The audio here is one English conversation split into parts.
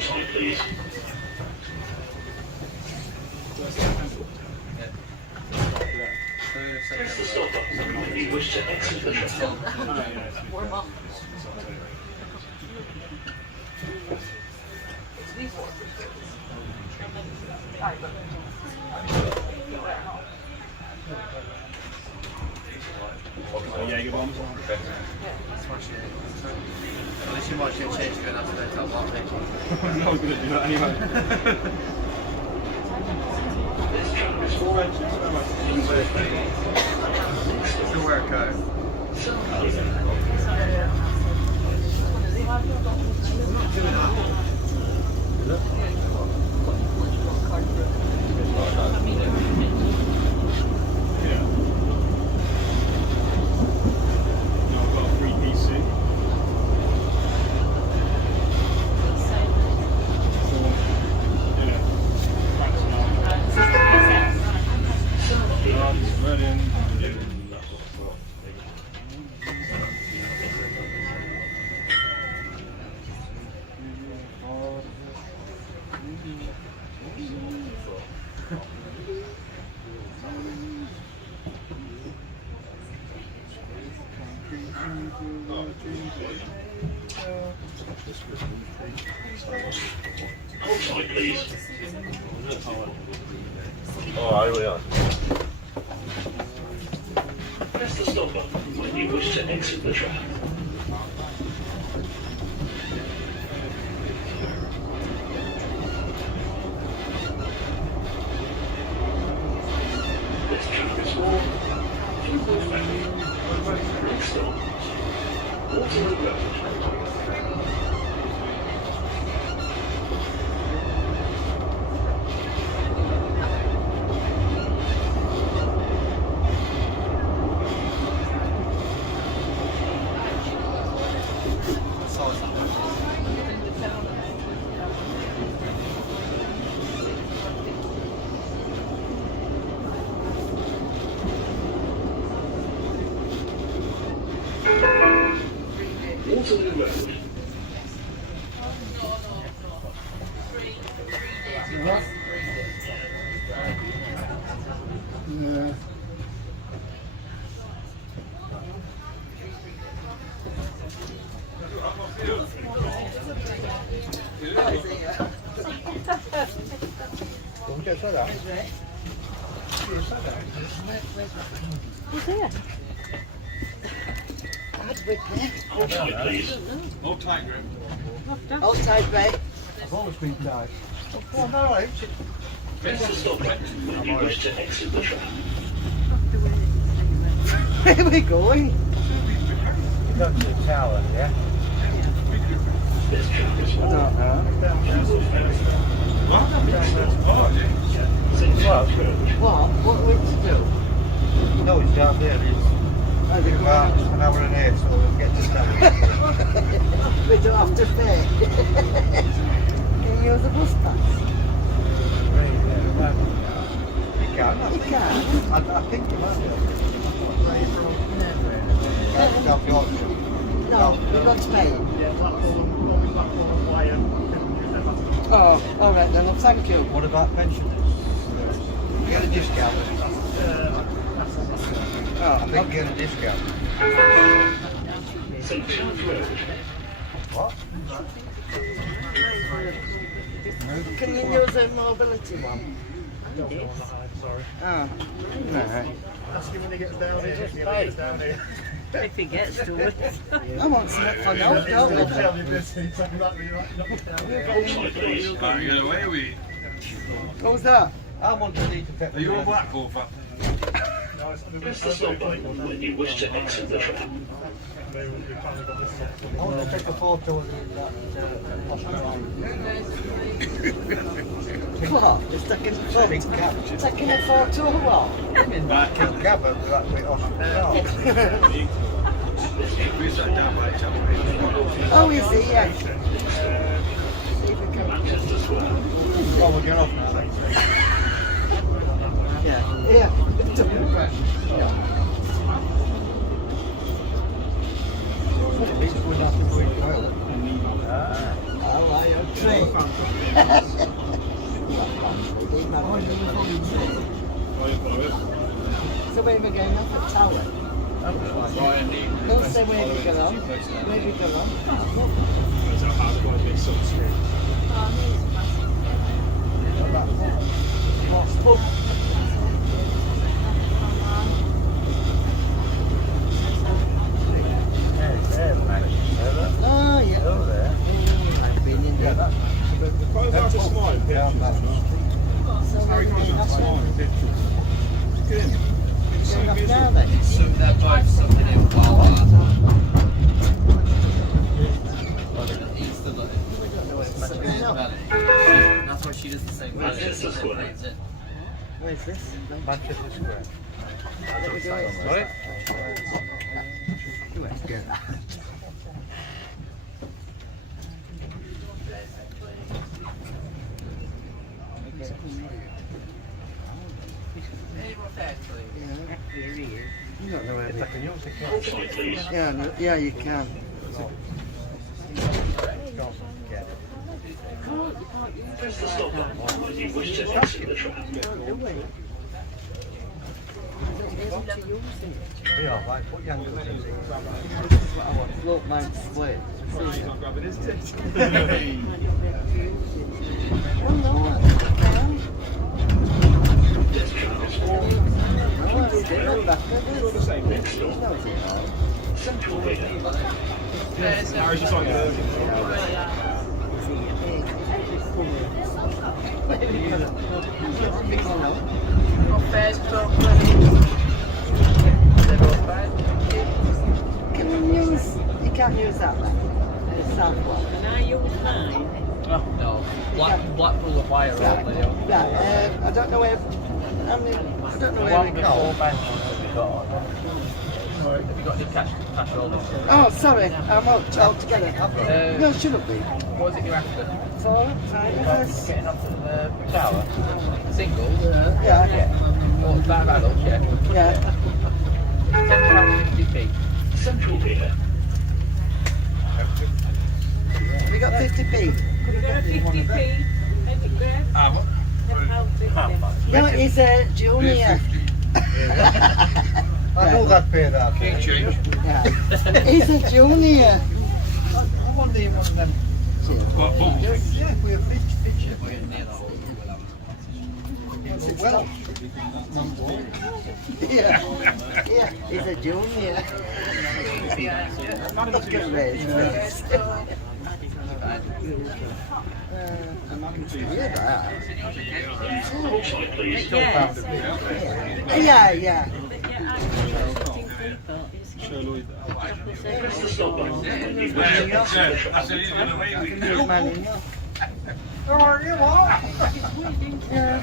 time, please. Press the stop button when you wish to exit the tram. Warm up. Jaeger bombs. Unless you might get changed going up to that top one. I was going to do that anyway. This tram is for Still wear a coat. I've got a 3-piece suit. hold tight, please. Oh, here we are. Press the stop button when you wish to exit the tram. This tram is for Blackpool Ferry. Next stop, Waterloo Road. Waterloo Road. No. Don't get so that. Who's there? Hold tight, please. Hold tight, grip. Hold tight, mate. I've always been tight. Oh, no, I Press the stop button when you wish to exit the tram. Where are we going? You got to the tower, yeah? This tram is for Blackpool Ferry. Oh, yeah. St John's Road. What? What are we to do? No, it's down there. It's about an hour and a half, so we'll get to town. We don't have to pay. Can you use the bus pass? You can. You can. I think you might be able to. South Yorkshire. No, we've got to pay. Yeah, Blackpool Oh, all right then. Well, thank you. What about pensioners? You get a discount. I think you get a discount. St John's Road. What? Can you use a mobility one? Sorry. Oh. No. Ask him when he gets down here. If he gets down here. If he gets to it. I want some for now, don't He'll I? tell you this. He's like, you're not down here. Hold tight, please. Right, get away with it. What was that? I want to need to pay. Are you a Blackpool fan? No, it's Press the stop button when you wish to exit the tram. we finally got this set. I want to take a photo of that Australian. What? It's taking a photo. Big cab. Taking a photo of what? Big cab of that big Australian. We sat down by each other. Oh, is he? Yeah. See if we can. Manchester Square. Oh, we'll get off now then. Yeah. Yeah. At least we're not in Wick Road. Oh, I train. Tower. Don't say where we go on. Where we go on. Oh, yeah. Over there. I've been in there. That's a smiling picture. Going off now then. So they're both something in while he's the that's why she does the same thing. Where's this? Manchester Square. Let me do it. Right? Let's do that. You don't know where It's like a young secure. Outside, please. Yeah, no, yeah, you can. Press the stop button when you wish to exit the tram. Yeah, like put younger ones in. This is what I want. Float mine split. Grabbing his tits. Oh no, I can. This tram is for Oh, it's different back there. next stop. Central Pier. Harry's just like Can you use? You can't use that then. The south one. And I use mine. No, Blackpool and Wire Road. Yeah. I don't know where. I don't know where we go. Have you got any cash holders? Oh, sorry. I'm out altogether. No, it shouldn't be. What was it you're after? 4 times. Getting up to the tower? Single? Yeah. Oh, it's that adult, yeah. Yeah. £10.50p. Central Pier. We got 50p. There are 50p. What? No, he's a junior. I know that pay that. Can't change. Yeah. He's a junior. I wonder if one of them. What, boom? Yeah, we're a picture. Well, Yeah. Yeah, he's a junior. Look at this. Yeah, that. Outside, please. Yes. Yeah, yeah. Press the stop button when you wish to exit the I tram. said he's going away with Yeah.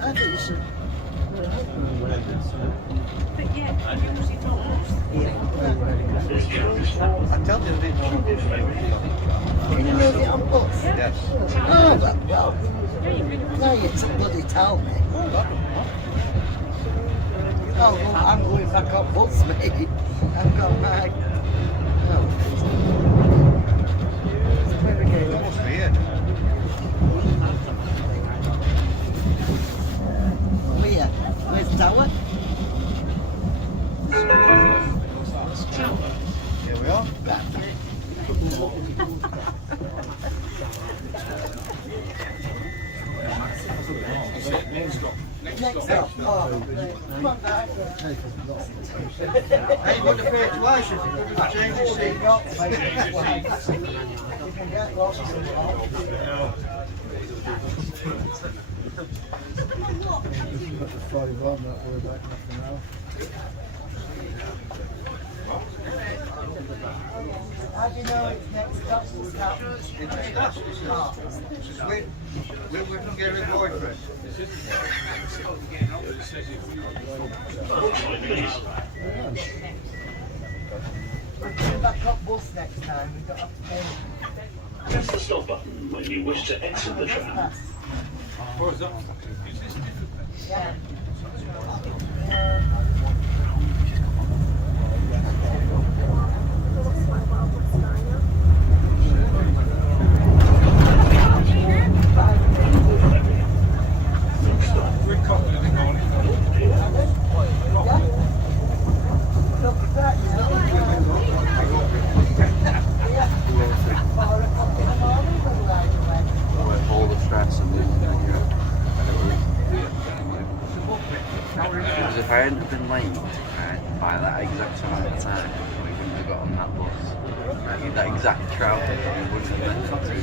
I think you should. But yeah, I use it all. This tram is for I tell you, they don't. Can you use it on bus? Yes. Oh, well. Now you bloody tell me. Oh, well, I'm going back on bus, mate. I'm going back. Oh. Where we It going? must be it. Where? Where's the tower? Here we are. Next up. Oh, come on, guys. Hey, you want to pay twice if you could have changed the seat. You can get lost in the hall. How do you know it's next stop to stop? We're going to get a boyfriend. outside, please. We're going back up bus next time. We don't have to pay. Press the stop button when you wish to exit the tram. Pass. What is that? Yeah. We're confident in going. We wouldn't have got on that bus. That exact tram, we wouldn't have meant to.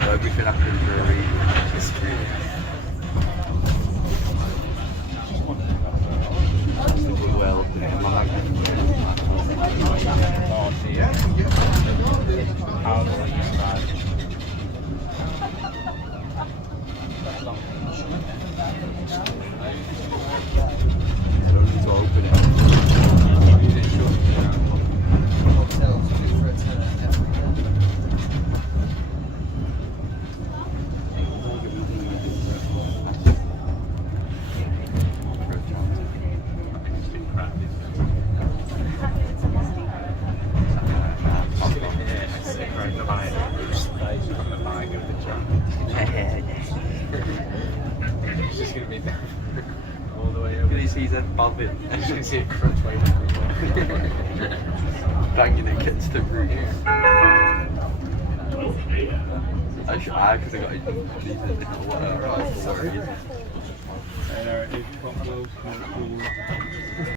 So everything happened for a reason. Just really. Well, in my Oh dear. How do I use that? don't need to open it. Hotels good for a tenner every day. It's just gonna be down all the way over. Can you see that bobbing? You're just gonna see it crunch way down. Banging against the roof. I could have got a decent water. And if you come close,